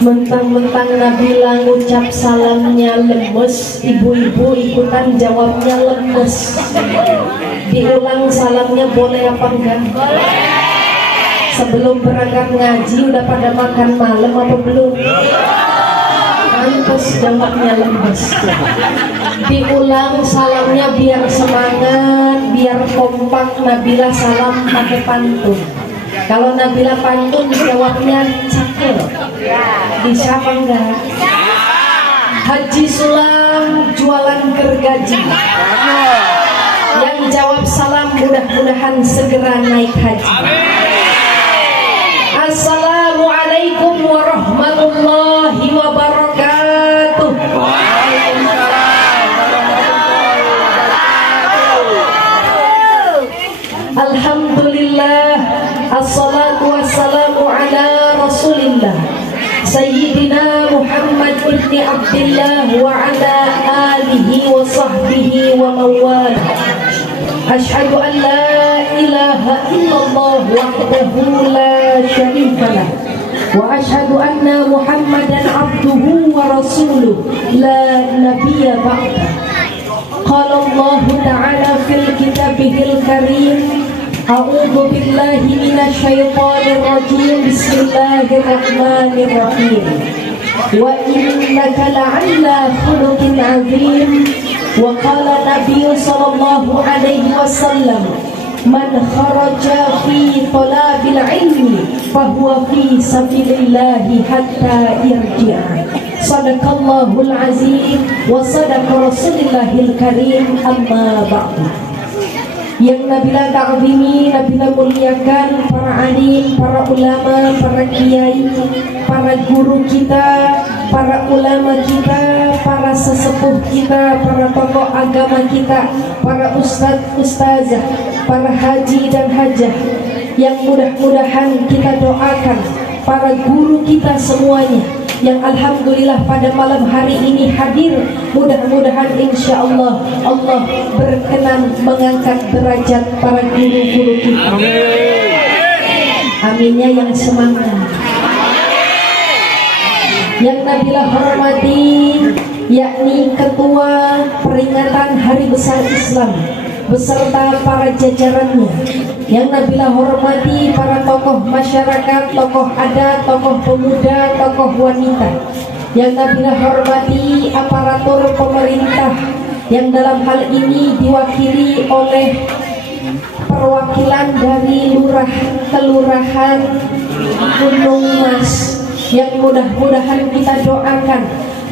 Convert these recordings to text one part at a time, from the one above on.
Mentang-mentang Nabila ngucap salamnya lemes, ibu-ibu ikutan jawabnya lemes. Diulang salamnya boleh apa enggak? Sebelum berangkat ngaji udah pada makan malam apa belum? Pantes jawabnya lemes. Diulang salamnya biar semangat, biar kompak. Nabila salam pakai pantun. Kalau Nabila pantun jawabnya cakep. Bisa apa enggak? Haji Sulam jualan gergaji. Yang jawab salam mudah-mudahan segera naik haji. Assalamualaikum warahmatullahi wabarakatuh. Alhamdulillah, assalatu wassalamu ala rasulillah Sayyidina Muhammad ibn Abdillah wa ala alihi wa sahbihi wa mawala. Ashhadu an la ilaha illallah wahdahu la syarika lah wa ashhadu anna Muhammadan abduhu wa rasuluh la nabiyya ba'da. Qala Allah ta'ala fil kitabihil karim, a'udzu billahi minasyaitonir rajim, bismillahirrahmanirrahim. Wa innaka la'ala khuluqin 'azim. Wa qala Nabi sallallahu alaihi wasallam, man kharaja fi talabil ilmi fahuwa fi sabilillahi hatta yarji'a. Sadaqallahul azim wa sadaqa rasulillahil karim, amma ba'du. Yang Nabila ta'zimi, Nabila muliakan para alim, para ulama, para kiai, para guru kita, para ulama kita, para sesepuh kita, para tokoh agama kita, para ustadz, ustazah, para haji dan hajah, yang mudah-mudahan kita doakan para guru kita semuanya yang alhamdulillah pada malam hari ini hadir. Mudah-mudahan insya Allah Allah berkenan mengangkat derajat para guru-guru kita. Aminnya yang semangat. Yang Nabila hormati, yakni ketua peringatan Hari Besar Islam beserta para jajarannya. Yang Nabila hormati para tokoh masyarakat, tokoh adat, tokoh pemuda, tokoh wanita. Yang Nabila hormati aparatur pemerintah yang dalam hal ini diwakili oleh perwakilan dari lurah kelurahan Gunung Mas, yang mudah-mudahan kita doakan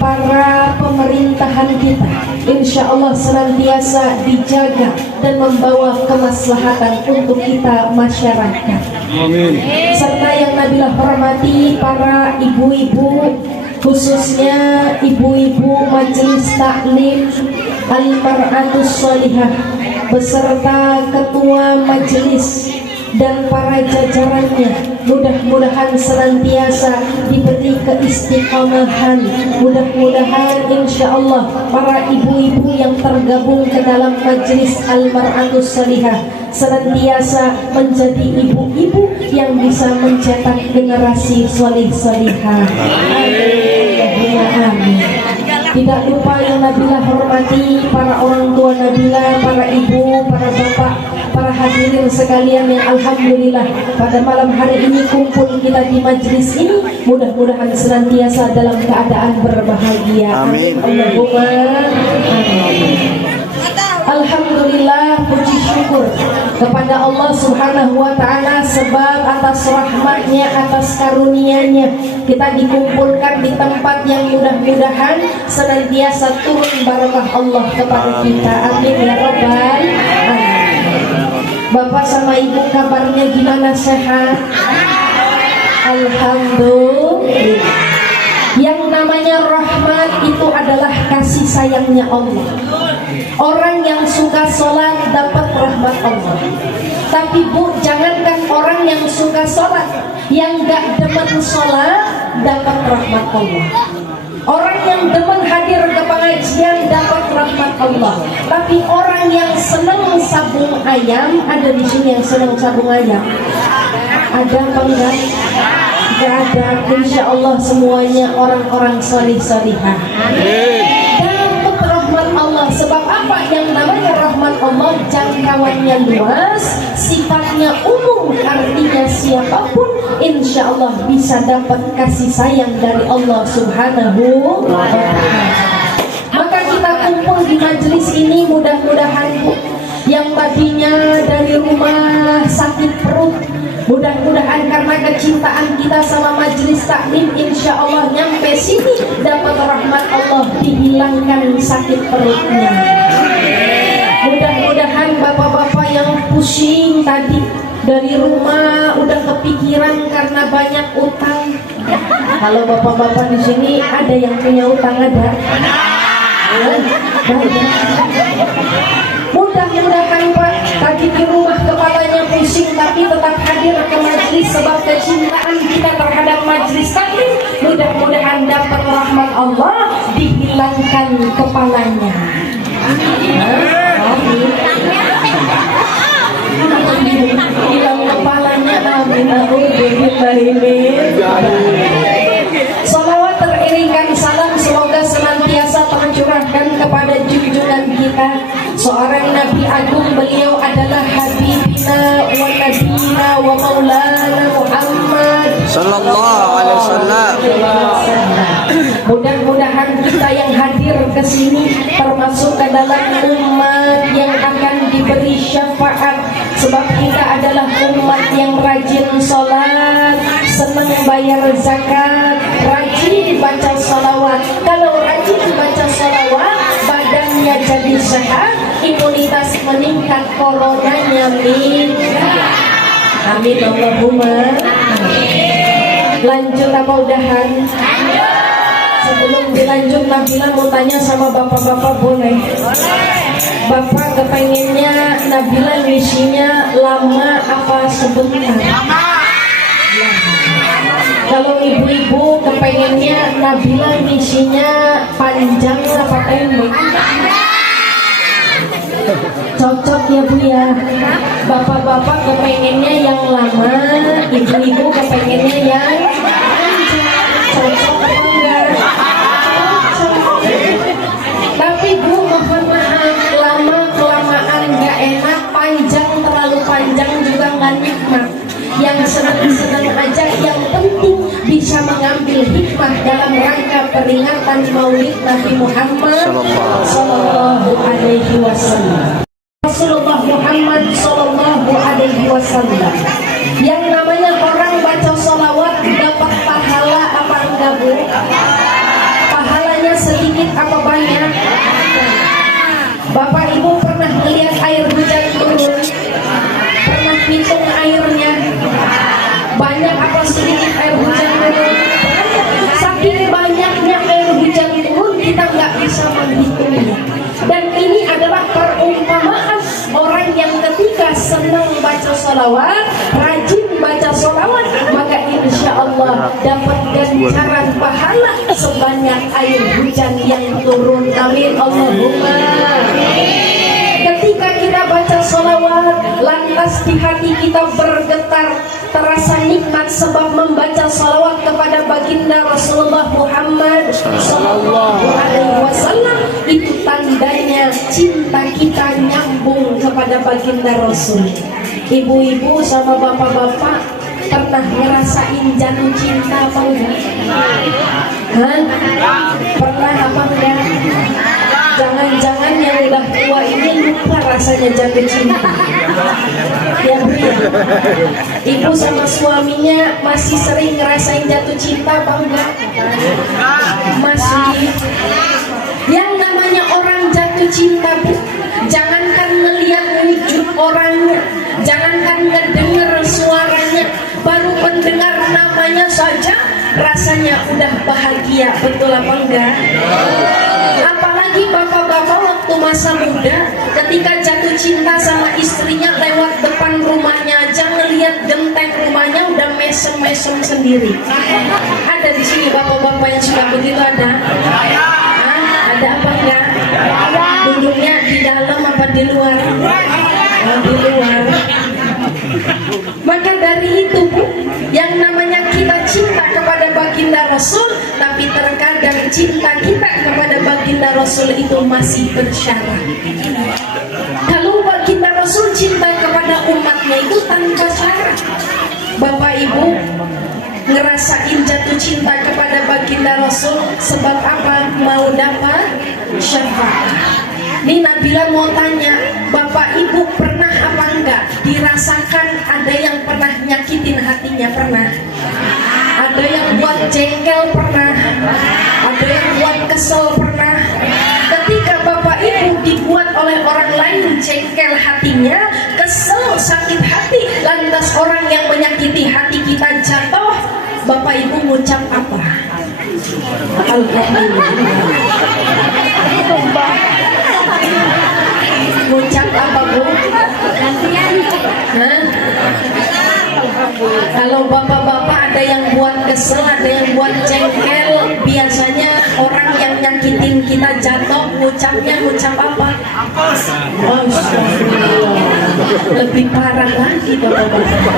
para pemerintahan kita insya Allah senantiasa dijaga dan membawa kemaslahatan untuk kita masyarakat. Amin. Serta yang Nabila hormati para ibu-ibu, khususnya ibu-ibu Majelis Taklim Al-Mar'atus Sholihah beserta ketua majelis dan para jajarannya. Mudah-mudahan senantiasa diberi keistiqomahan. Mudah-mudahan insya Allah para ibu-ibu yang tergabung ke dalam Majelis Al-Mar'atus Sholihah senantiasa menjadi ibu-ibu yang bisa mencetak generasi sholih-sholihah. Amin. Amin. Tidak lupa yang Nabila hormati para orang tua Nabila, para ibu, para bapak, para hadirin sekalian yang alhamdulillah pada malam hari ini kumpul kita di majelis ini. Mudah-mudahan senantiasa dalam keadaan berbahagia. Amin. Allahumma amin. Alhamdulillah, puji syukur kepada Allah Subhanahu wa ta'ala sebab atas rahmatnya, atas karunia-Nya kita dikumpulkan di tempat yang mudah-mudahan senantiasa turun barakah Allah kepada kita. Amin ya rabbal alamin. Bapak sama ibu kabarnya gimana, sehat? Alhamdulillah. Yang namanya rahmat itu adalah kasih sayangnya Allah. Orang yang suka sholat dapat rahmat Allah. Tapi bu, jangankan orang yang suka sholat, yang gak demen sholat dapat rahmat Allah. Orang yang demen hadir ke pengajian dapat rahmat Allah. Tapi orang yang senang sabung ayam, ada di sini yang senang sabung ayam? Ada apa enggak? Enggak ada. Insya Allah semuanya orang-orang solih-solihah. Dapat rahmat Allah. Sebab apa? Yang namanya rahmat Allah jangkauannya luas, sifatnya umum, artinya siapapun insya Allah bisa dapat kasih sayang dari Allah Subhanahu wa ta'ala. Maka kita kumpul di majelis ini, mudah-mudahan yang tadinya dari rumah sakit perut, mudah-mudahan karena kecintaan kita sama majelis taklim, insya Allah nyampe sini dapat rahmat Allah, dihilangkan sakit perutnya. Mudah-mudahan bapak-bapak yang pusing tadi dari rumah udah kepikiran karena banyak utang. Kalau bapak-bapak di sini ada yang punya utang, ada? Mudah-mudahan Pak tadi di rumah kepalanya pusing tapi tetap hadir ke majelis sebab kecintaan kita terhadap majelis taklim. Mudah-mudahan dapat rahmat Allah, dihilangkan kepalanya. Hilang kepalanya, amin. Salawat teriringkan salam semoga senantiasa tercurahkan kepada junjungan kita, seorang Nabi Agung. Beliau adalah Habibina wa Nabina wa Maulana Muhammad Sallallahu Alaihi Wasallam. Mudah-mudahan kita yang hadir ke sini termasuk ke dalam umat yang akan diberi syafaat, sebab kita adalah umat yang rajin sholat, senang bayar zakat, rajin baca salawat. Kalau rajin baca salawat, badannya jadi sehat, imunitas meningkat, coronanya meningkat. Amin Allahumma. Lanjut apa udahan? Sebelum dilanjut, Nabila mau tanya sama bapak-bapak, boleh? Bapak kepengennya Nabila misinya lama apa sebentar? Kalau ibu-ibu kepengennya Nabila misinya panjang apa pendek? Cocok ya Bu ya. Bapak-bapak kepengennya yang lama, ibu-ibu kepengennya yang panjang. Cocok apa enggak? Tapi Bu mohon maaf, lama kelamaan nggak enak, panjang terlalu panjang juga nggak nikmat. Yang senang-senang aja, yang penting bisa mengambil hikmah dalam rangka peringatan Maulid Nabi Muhammad Sallallahu Alaihi Wasallam. Rasulullah Muhammad Sallallahu Alaihi Wasallam. Yang namanya orang baca sholawat dapat pahala apa enggak Bu? Pahalanya sedikit apa banyak? Bapak Ibu pernah melihat air hujan turun? Pernah hitung airnya? Banyak apa sedikit air hujan turun? Saking banyaknya air hujan turun, kita nggak bisa menghitungnya. Dan ini adalah perumpamaan orang yang ketika senang baca sholawat, rajin baca sholawat, maka insya Allah dapat ganjaran pahala sebanyak air hujan yang turun. Amin Allahumma. Ketika kita baca sholawat, lantas di hati kita bergetar, terasa nikmat sebab membaca sholawat kepada baginda Rasulullah Muhammad Sallallahu Alaihi Wasallam. Itu tandanya cinta kita nyambung kepada baginda Rasul. Ibu-ibu sama bapak-bapak pernah ngerasain jatuh cinta apa enggak? Pernah apa enggak? Jangan-jangan yang udah tua ini lupa rasanya jatuh cinta. Ya Bu ya. Ibu sama suaminya masih sering ngerasain jatuh cinta apa enggak? Masih. Yang namanya orang jatuh cinta Bu, jangankan ngelihat wujud orangnya, jangankan ngedenger suaranya, baru mendengar namanya saja rasanya udah bahagia. Betul apa enggak? Apalagi bapak-bapak waktu masa muda, ketika jatuh cinta sama istrinya, lewat depan rumahnya aja ngelihat genteng rumahnya udah mesem-mesem sendiri. Ada di sini bapak-bapak yang suka begitu, ada? Ada apa enggak? Duduknya di dalam apa di luar? Di luar. Maka dari itu Bu, baginda Rasul itu masih bersyarat. Kalau baginda Rasul cinta kepada umatnya itu tanpa syarat. Bapak Ibu ngerasain jatuh cinta kepada baginda Rasul sebab apa? Mau dapat syafaat. Ini Nabila mau tanya, Bapak Ibu pernah apa enggak dirasakan ada yang pernah nyakitin hatinya? Pernah. Ada yang buat jengkel? Pernah. Ada yang buat kesel? Pernah. Ketika Bapak Ibu dibuat oleh orang lain jengkel hatinya, kesel, sakit hati, lantas orang yang menyakiti hati kita jatuh, Bapak Ibu ngucap apa? Alhamdulillah. Ngucap apa, Bu? Hah? Kalau bapak-bapak ada yang buat kesel, ada yang buat jengkel, biasanya orang yang nyakitin kita jatuh, ngucap apa? Lebih parah lagi bapak-bapak.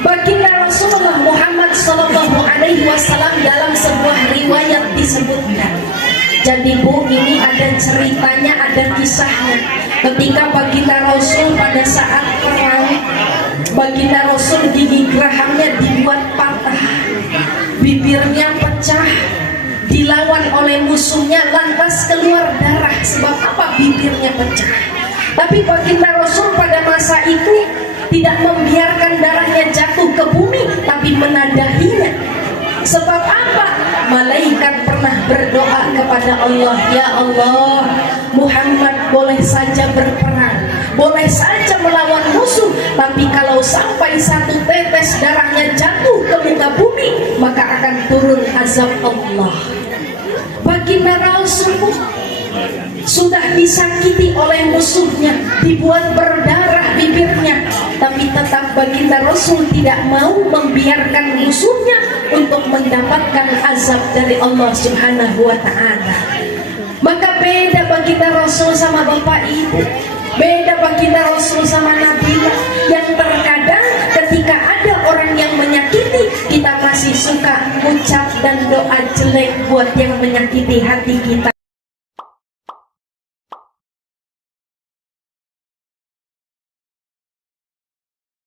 Baginda Rasulullah Muhammad SAW dalam sebuah riwayat disebutkan. Jadi Bu, ini ada ceritanya, ada kisahnya. Ketika baginda Rasul pada saat perang, baginda Rasul gigi gerahamnya dibuat patah, bibirnya pecah, dilawan oleh musuhnya, lantas keluar darah. Sebab apa bibirnya pecah? Tapi baginda Rasul pada masa itu tidak membiarkan darahnya jatuh ke bumi, tapi menadahinya. Sebab apa? Malaikat pernah berdoa kepada Allah, ya Allah, Muhammad boleh saja berperang, boleh saja melawan musuh, tapi kalau sampai satu tetes darahnya jatuh ke muka bumi, maka akan turun azab Allah. Baginda Rasul sudah disakiti oleh musuhnya, dibuat berdarah bibirnya, tapi tetap baginda Rasul tidak mau membiarkan musuhnya untuk mendapatkan azab dari Allah Subhanahu wa ta'ala. Maka beda baginda Rasul sama Bapak Ibu, beda baginda Rasul sama Nabila, yang terkadang ketika ada orang yang menyakiti, kita masih suka ucap dan doa jelek buat yang menyakiti hati kita.